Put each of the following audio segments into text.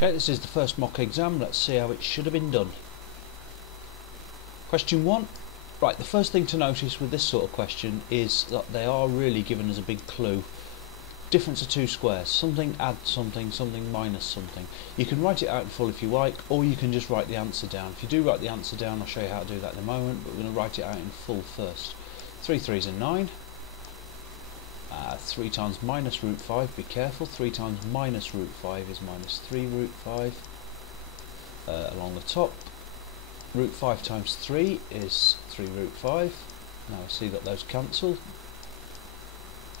Okay, this is the first mock exam. Let's see how it should have been done. Question 1. Right, the first thing to notice with this sort of question is that they are really giving us a big clue. Difference of two squares. Something adds something, something minus something. You can write it out in full if you like, or you can just write the answer down. If you do write the answer down, I'll show you how to do that in a moment, but we're going to write it out in full first. 3 3s are 9. 3 times minus root 5, be careful, 3 times minus root 5 is minus 3 root 5. Along the top, root 5 times 3 is 3 root 5. Now I see that those cancel.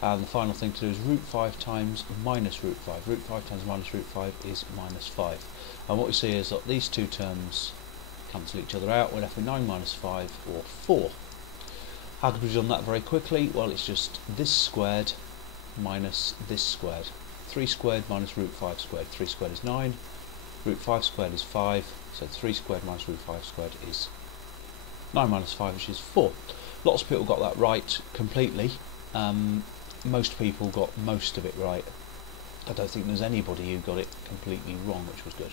And the final thing to do is root 5 times minus root 5. Root 5 times minus root 5 is minus 5. And what we see is that these two terms cancel each other out. We're left with 9 minus 5 or 4. How could we have done that very quickly? Well, it's just this squared minus this squared. 3 squared minus root 5 squared. 3 squared is 9. Root 5 squared is 5. So 3 squared minus root 5 squared is 9 minus 5, which is 4. Lots of people got that right completely. Most people got most of it right. I don't think there's anybody who got it completely wrong, which was good.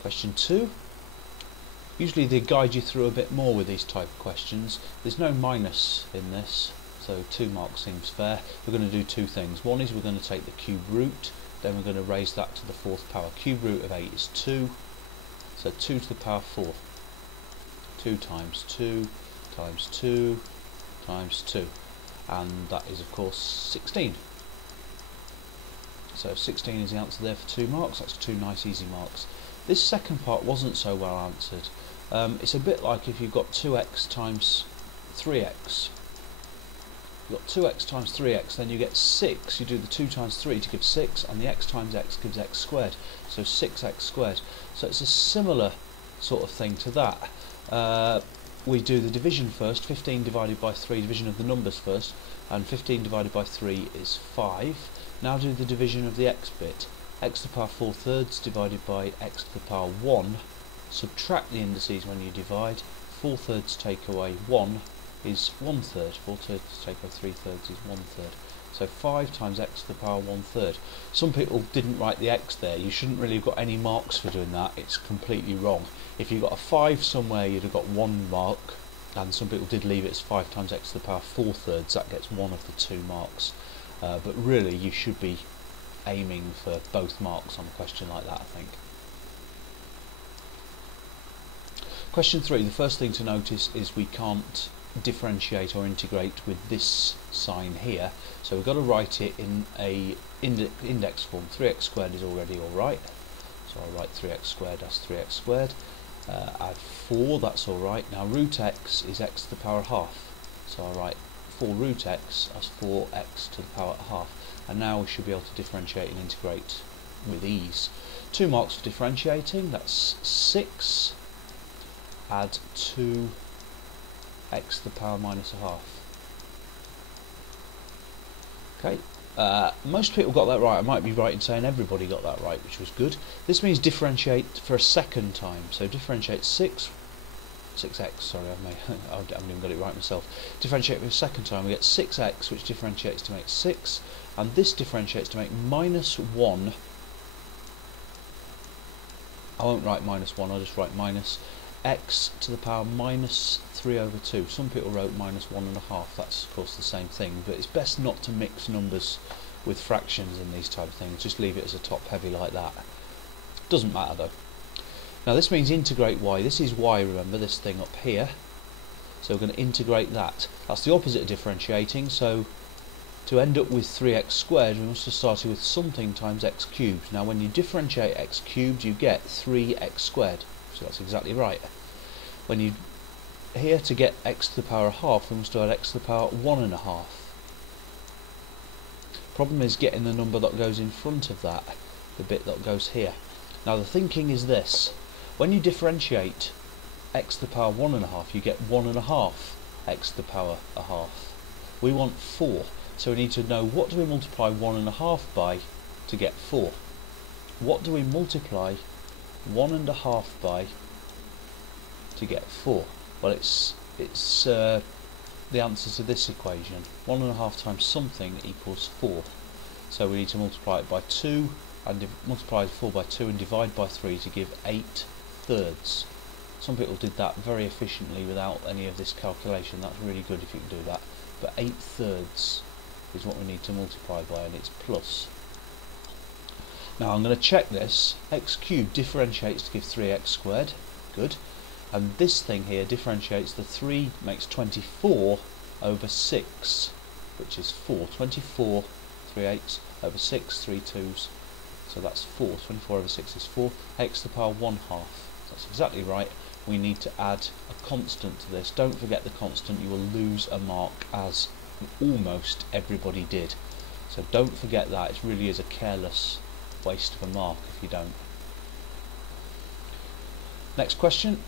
Question 2. Usually they guide you through a bit more with these type of questions. There's no minus in this, so 2 marks seems fair. We're going to do two things. One is we're going to take the cube root, then we're going to raise that to the 4th power. Cube root of 8 is 2, so 2 to the power 4. 2 times 2 times 2 times 2. And that is of course 16. So 16 is the answer there for 2 marks. That's 2 nice easy marks. This second part wasn't so well answered. It's a bit like if you've got 2x times 3x. You've got 2x times 3x, then you get 6. You do the 2 times 3 to give 6, and the x times x gives x squared. So 6x squared. So it's a similar sort of thing to that. We do the division first. 15 divided by 3, division of the numbers first, and 15 divided by 3 is 5. Now do the division of the x bit. X to the power 4 thirds divided by x to the power 1. Subtract the indices when you divide. 4 thirds take away 1 is 1 third. 4 thirds take away 3 thirds is 1 third. So 5 times x to the power 1 third. Some people didn't write the x there. You shouldn't really have got any marks for doing that. It's completely wrong. If you got a 5 somewhere, you'd have got 1 mark. And some people did leave it as 5 times x to the power 4 thirds. That gets 1 of the 2 marks. But really, you should be aiming for both marks on a question like that, I think. Question 3, the first thing to notice is we can't differentiate or integrate with this sign here, so we've got to write it in a index form. 3x squared is already alright, so I'll write 3x squared as 3x squared. Add 4, that's alright. Now root x is x to the power half, so I'll write 4 root x as 4x to the power half. And now we should be able to differentiate and integrate with ease. 2 marks for differentiating, that's 6. Add 2 x to the power minus a half. Okay, most people got that right. I might be right in saying everybody got that right, which was good. This means differentiate for a second time. So differentiate 6x, sorry, I haven't even got it right myself. Differentiate for a second time, we get 6x, which differentiates to make 6, and this differentiates to make minus 1. I won't write minus 1, I'll just write minus x to the power minus 3 over 2. Some people wrote minus 1.5, that's of course the same thing, but it's best not to mix numbers with fractions in these type of things. Just leave it as a top heavy like that. Doesn't matter though. Now this means integrate y. This is y, remember, this thing up here. So we're going to integrate that. That's the opposite of differentiating, so to end up with 3x squared we must have started with something times x cubed. Now when you differentiate x cubed you get 3x squared. So that's exactly right. When you here to get x to the power half we must have x to the power 1.5. Problem is getting the number that goes in front of that, the bit that goes here. Now the thinking is this. When you differentiate x to the power 1.5 you get 1.5 x to the power a half. We want 4, so we need to know what do we multiply 1.5 by to get 4. What do we multiply 1.5 by to get 4? Well, it's the answer to this equation. 1.5 times something equals 4. So we need to multiply it by 2 and multiply 4 by 2 and divide by 3 to give 8/3. Some people did that very efficiently without any of this calculation. That's really good if you can do that. But 8/3 is what we need to multiply by, and it's plus. Now I'm going to check this. X cubed differentiates to give 3x squared. Good. And this thing here differentiates. The 3 makes 24 over 6, which is 4. 24 3/8 over 6, 3 2s. So that's 4. 24 over 6 is 4. X to the power 1/2. That's exactly right. We need to add a constant to this. Don't forget the constant. You will lose a mark, as almost everybody did. So don't forget that. It really is a careless waste of a mark if you don't. Next question.